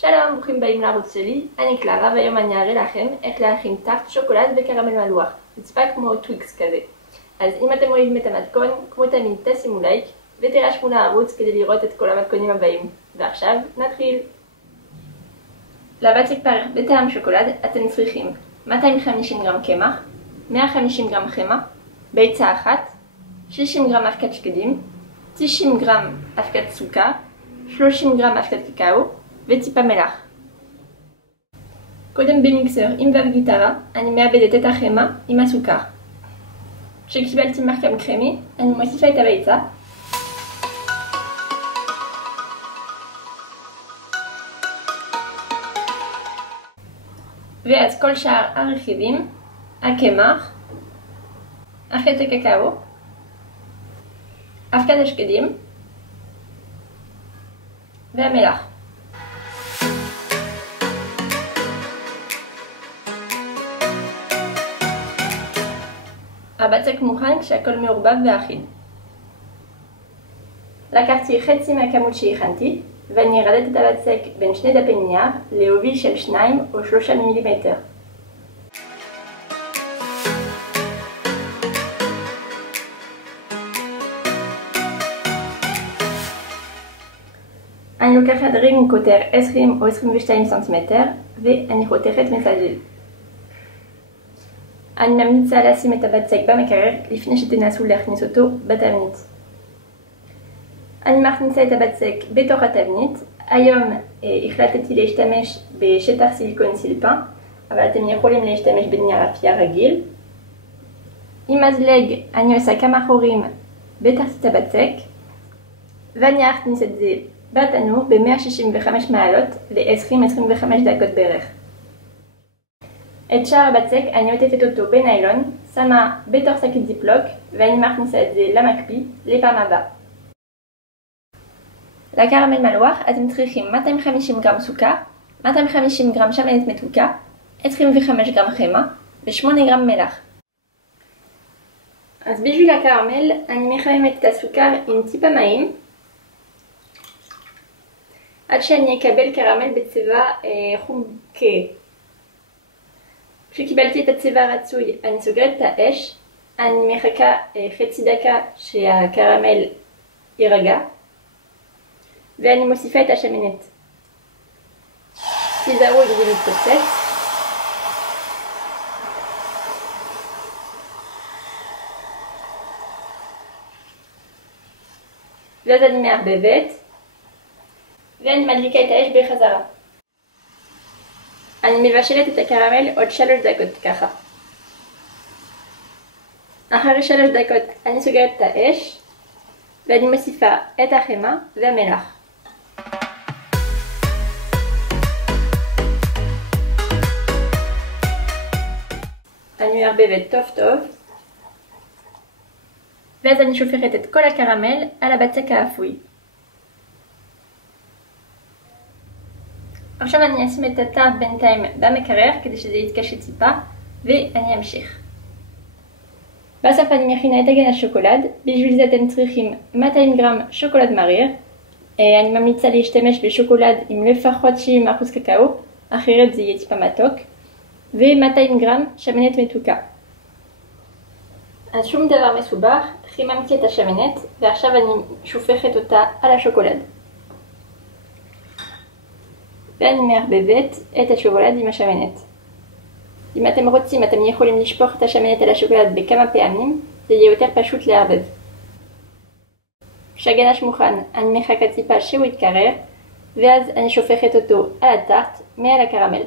שלום, ברוכים הבאים לערוץ שלי, אני קלרה והיום אני אראה לכם איך להכין טארט שוקולד וקרמל מלוח. זה טיפה כמו טוויקס כזה. אז אם אתם אוהבים את המתכון, כמו תמיד תשימו לייק ותירשמו לערוץ כדי לראות את כל המתכונים הבאים. ועכשיו נתחיל. לבצק פרח בטעם שוקולד אתם צריכים 250 גרם קמח, 150 גרם חמאה, ביצה אחת, 60 גרם אבקת שקדים, 90 גרם אבקת סוכר, 30 גרם אבקת קקאו וטיפה מלח. קודם במיקסר עם וגיטרה אני מעבדת את החמאה עם הסוכר. כשקיבלתי מרקם קרמי אני מוסיפה את הביצה ואז כל שאר הרכיבים, הקמח, אבקת הקקאו, אבקת השקדים והמלח. הבצק מוכן כשהכל מעורבב ואחיד. לקחתי חצי מהכמות שהכנתי ואני ארדד את הבצק בין שני דפי נייר לעובי של 2 או 3 מילימטר. אני לוקחת רינג קוטר 20 או 22 סנטימטר ואני חותכת מסג'ל. אני ממליצה לשים את הבצק במקרר לפני שתנסו להכניס אותו בתבנית. אני מכניסה את הבצק בתוך התבנית. היום החלטתי להשתמש בשטח סיליקון סילפן, אבל אתם יכולים להשתמש בנייר אפייה רגיל. עם מזלג אני עושה כמה חורים בתחתית הבצק ואני אכניס את זה בתנור ב-165 מעלות ל-20-25 דקות בערך. את שאר הבצק אני עוטפת אותו בניילון, שמה בתוך שקית זיפלוק ואני מכניסה את זה למקפיא לפעם הבאה. לקרמל מלוח אתם צריכים 250 גרם סוכר, 250 גרם שמנת מתוקה, 25 גרם חמאה ו8 גרם מלח. אז בשביל הקרמל אני מחממת את הסוכר עם טיפה מים עד שאני אקבל קרמל בצבע חום כהה. כשקיבלתי את הצבע הרצוי אני סוגרת את האש, אני מחכה חצי דקה שהקרמל יירגע ואני מוסיפה את השמנת. תיזהרו אם זה מתפוצץ. ואז אני מערבבת ואני מדליקה את האש בחזרה. אני מבשלת את הקרמל עוד 3 דקות ככה. אחרי 3 דקות אני סוגרת את האש ואני מוסיפה את החמאה והמלח. אני מערבבת טוב טוב ואז אני שופכת את כל הקרמל על הבצק האפוי. עכשיו אני אשים את הטארט בינתיים במקרר כדי שזה יתקשה טיפה ואני אמשיך. בסוף אני מכינה את הגן השוקולד. בשביל זה אתם צריכים 200 גרם שוקולד מריר. אני ממליצה להשתמש בשוקולד עם לפחות 70% קקאו, אחרת זה יהיה טיפה מתוק, ו200 גרם שמנת מתוקה. אז שום דבר מסובך, חיממתי את השמנת ועכשיו אני שופכת אותה על השוקולד. ואני מערבבת את השוקולד עם השמנת. אם אתם רוצים אתם יכולים לשפוך את השמנת על השוקולד בכמה פעמים, זה יהיה יותר פשוט לערבב. כשהגנש מוכן אני מחכה טיפה שהוא יתקרר ואז אני שופכת אותו על הטארט מעל הקרמל.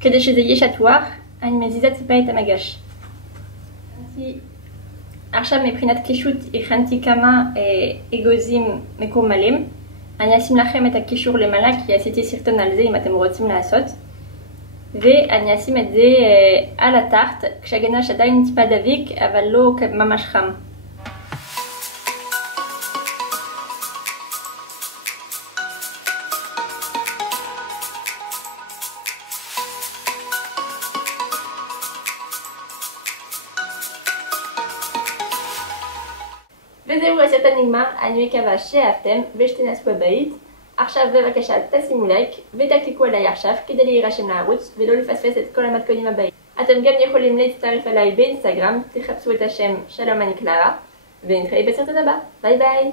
כדי שזה יהיה שטוח אני מזיזה טיפה את המגש. עכשיו מבחינת קישוט הכנתי כמה אגוזים מקורמלים. אני אשים לכם את הקישור למעלה כי עשיתי סרטון על זה אם אתם רוצים לעשות. ואני אשים את זה על הטארט כשהגנש עדיין טיפה דביק אבל לא ממש חם. וזהו, הסרטון נגמר. אני מקווה שאהבתם ושתנסו בבית. עכשיו בבקשה תשימו לייק ותקליקו עליי עכשיו כדי להירשם לערוץ ולא לפספס את כל המתכונים הבאים. אתם גם יכולים להצטרף אליי באינסטגרם, תחפשו את השם שלום אני קלרה, ונתראה בסרטון הבא. ביי ביי!